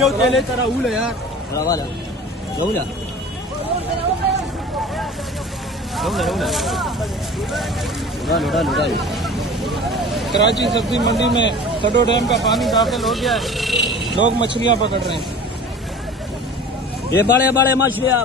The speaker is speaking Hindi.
यो तेले तेरा उल है यार थोड़ा वाला लौला लौला लौला कराची सब्जी मंडी में सडो डैम का पानी दाखिल हो गया है। लोग मछलियां पकड़ रहे हैं। ये बड़े बड़े मछलियां